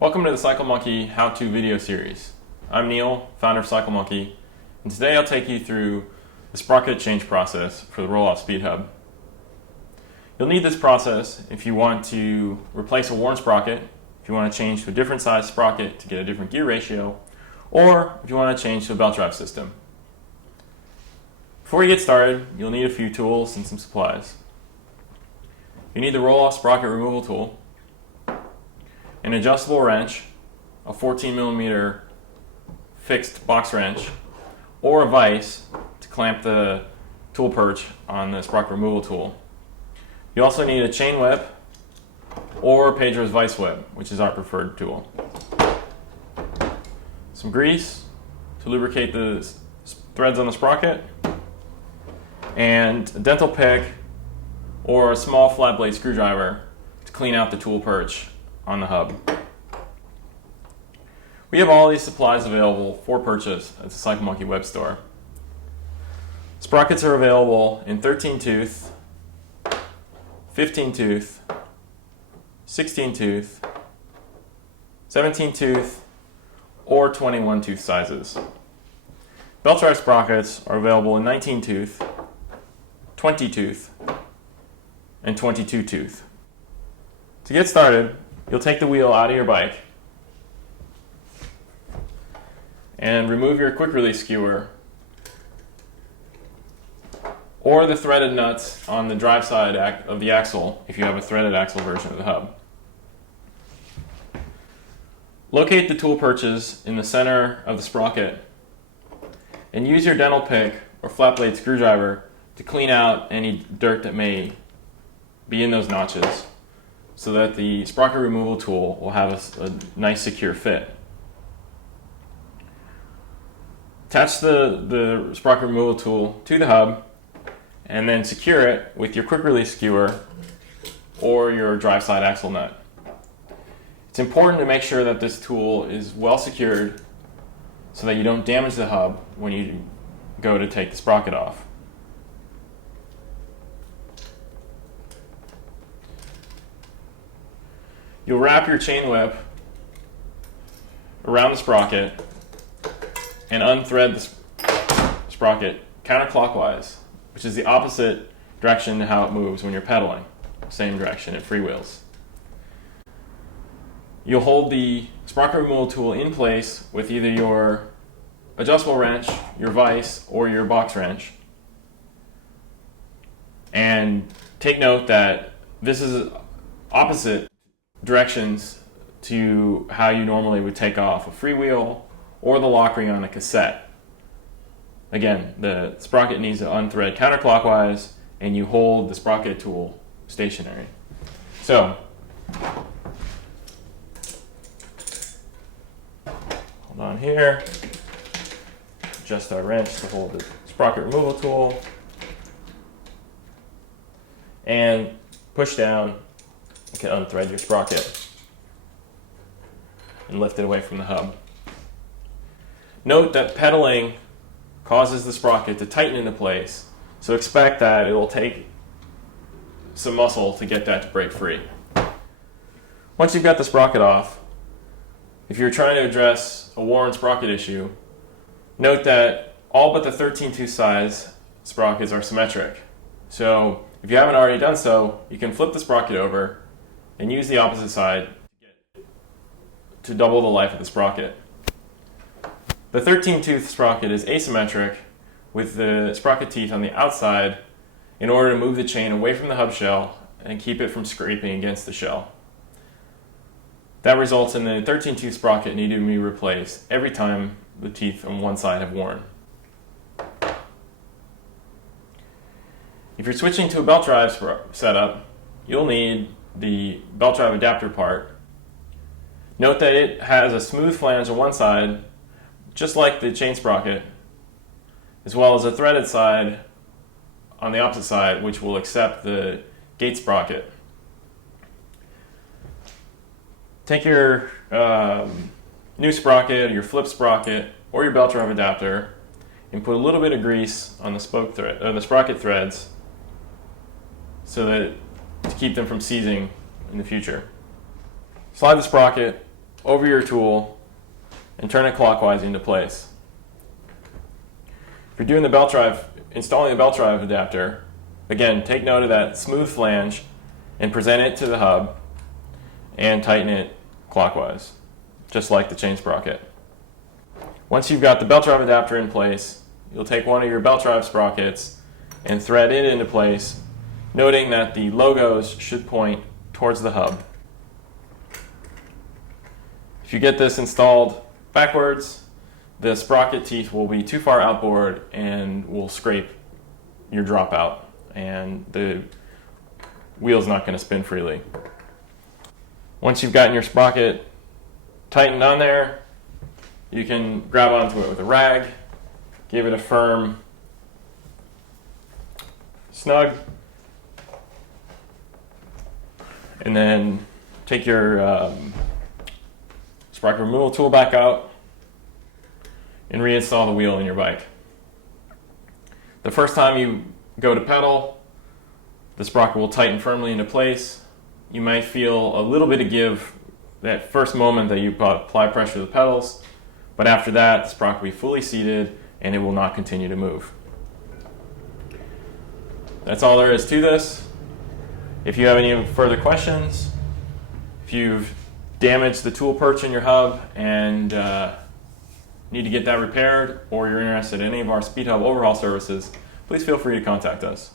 Welcome to the CycleMonkey how-to video series. I'm Neil, founder of CycleMonkey, and today I'll take you through the sprocket change process for the Rohloff SPEEDHUB. You'll need this process if you want to replace a worn sprocket, if you want to change to a different size sprocket to get a different gear ratio, or if you want to change to a belt drive system. Before you get started, you'll need a few tools and some supplies. You need the Rohloff sprocket removal tool, an adjustable wrench, a 14mm fixed box wrench, or a vise to clamp the tool perch on the sprocket removal tool. You also need a chain whip or Pedro's vise whip, which is our preferred tool. Some grease to lubricate the threads on the sprocket, and a dental pick or a small flat blade screwdriver to clean out the tool perch on the hub. We have all these supplies available for purchase at the CycleMonkey web store. Sprockets are available in 13-tooth, 15-tooth, 16-tooth, 17-tooth, or 21-tooth sizes. Belt drive sprockets are available in 19-tooth, 20-tooth, and 22-tooth. To get started, you'll take the wheel out of your bike and remove your quick release skewer or the threaded nuts on the drive side of the axle if you have a threaded axle version of the hub. Locate the tool perches in the center of the sprocket and use your dental pick or flat blade screwdriver to clean out any dirt that may be in those notches so that the sprocket removal tool will have a nice secure fit. Attach the sprocket removal tool to the hub and then secure it with your quick release skewer or your drive side axle nut. It's important to make sure that this tool is well secured so that you don't damage the hub when you go to take the sprocket off. You'll wrap your chain whip around the sprocket and unthread the sprocket counterclockwise, which is the opposite direction to how it moves when you're pedaling, same direction at freewheels. You'll hold the sprocket removal tool in place with either your adjustable wrench, your vise, or your box wrench. And take note that this is opposite directions to how you normally would take off a freewheel or the lock ring on a cassette. Again, the sprocket needs to unthread counterclockwise and you hold the sprocket tool stationary. So, hold on here, adjust our wrench to hold the sprocket removal tool, and push down. You can unthread your sprocket and lift it away from the hub. Note that pedaling causes the sprocket to tighten into place, so expect that it will take some muscle to get that to break free. Once you've got the sprocket off, if you're trying to address a worn sprocket issue, note that all but the 13-tooth size sprockets are symmetric. So if you haven't already done so, you can flip the sprocket over and use the opposite side to double the life of the sprocket. The 13-tooth sprocket is asymmetric with the sprocket teeth on the outside in order to move the chain away from the hub shell and keep it from scraping against the shell. That results in the 13-tooth sprocket needing to be replaced every time the teeth on one side have worn. If you're switching to a belt drive setup, you'll need the belt drive adapter part. Note that it has a smooth flange on one side, just like the chain sprocket, as well as a threaded side on the opposite side, which will accept the gate sprocket. Take your new sprocket, your flip sprocket, or your belt drive adapter, and put a little bit of grease on the sprocket threads so that to keep them from seizing in the future. Slide the sprocket over your tool and turn it clockwise into place. If you're doing the belt drive, installing the belt drive adapter, again, take note of that smooth flange and present it to the hub and tighten it clockwise, just like the chain sprocket. Once you've got the belt drive adapter in place, you'll take one of your belt drive sprockets and thread it into place, noting that the logos should point towards the hub. If you get this installed backwards, the sprocket teeth will be too far outboard and will scrape your dropout, and the wheel's not going to spin freely. Once you've gotten your sprocket tightened on there, you can grab onto it with a rag, give it a firm snug, and then take your sprocket removal tool back out and reinstall the wheel in your bike. The first time you go to pedal, the sprocket will tighten firmly into place. You might feel a little bit of give that first moment that you apply pressure to the pedals, but after that, the sprocket will be fully seated and it will not continue to move. That's all there is to this. If you have any further questions, if you've damaged the tool perch in your hub and need to get that repaired, or you're interested in any of our SpeedHub overhaul services, please feel free to contact us.